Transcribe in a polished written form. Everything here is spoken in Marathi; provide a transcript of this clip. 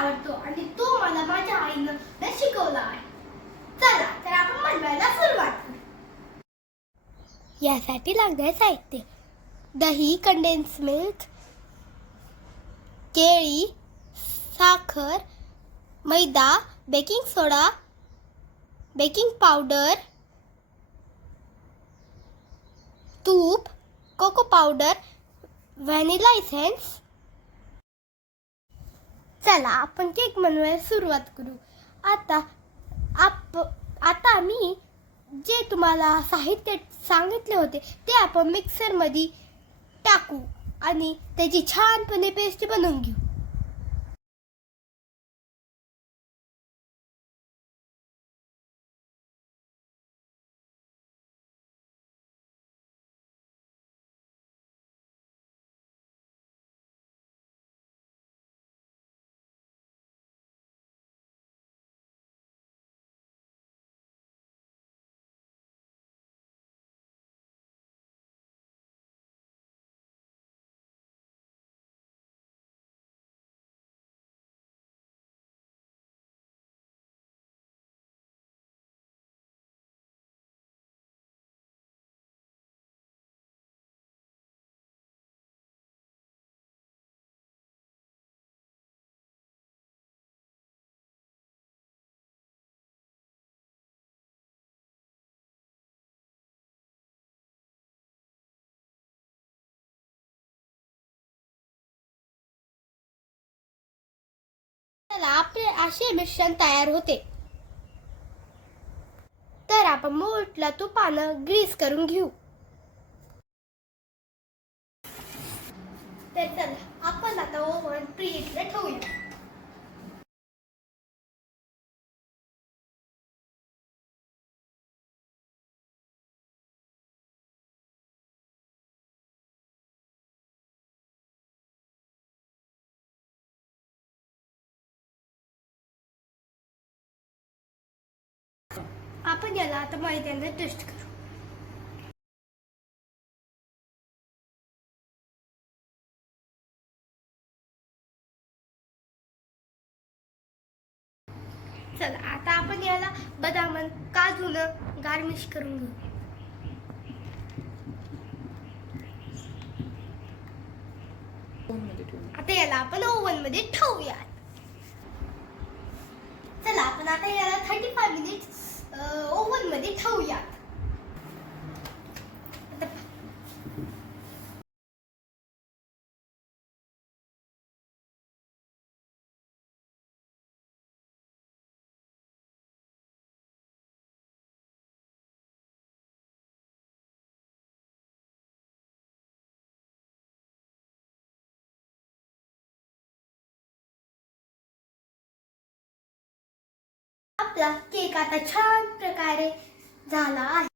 आवडतो आणि तो मला माझ्या आईनं शिकवला आहे. चला तर आपण बनवायला सुरुवात करू. यासाठी लागणारे साहित्य: दही, कंडेन्स मिल्क, केळी, साखर, मैदा, बेकिंग सोडा, बेकिंग पावडर, तूप, कोको पावडर, व्हॅनिला इसेन्स. चला आपण केक बनवायला सुरुवात करू. आता आम्ही जे तुम्हाला साहित्य सांगितले होते ते आपण मिक्सरमध्ये टाकू आणि त्याची छानपणे पेस्ट बनवून घेऊ. चला आपले असे मिश्रण तयार होते. तर आपण मोठला तुपानं ग्रीस करून घेऊ. तर चला आपण आता ओव्हन प्रीहीटला ठेवूया. आपण याला आता मैद्याने टेस्ट करू. चला आता आपण याला बदाम काजून गार्निश करून घेऊ. आता याला आपण ओव्हन मध्ये ठेवूयात. चला आपण आता याला 35 मिनिट्स ओव्हन मध्ये ठेवूयात. आपला केक आता छान प्रकारे झाला आहे.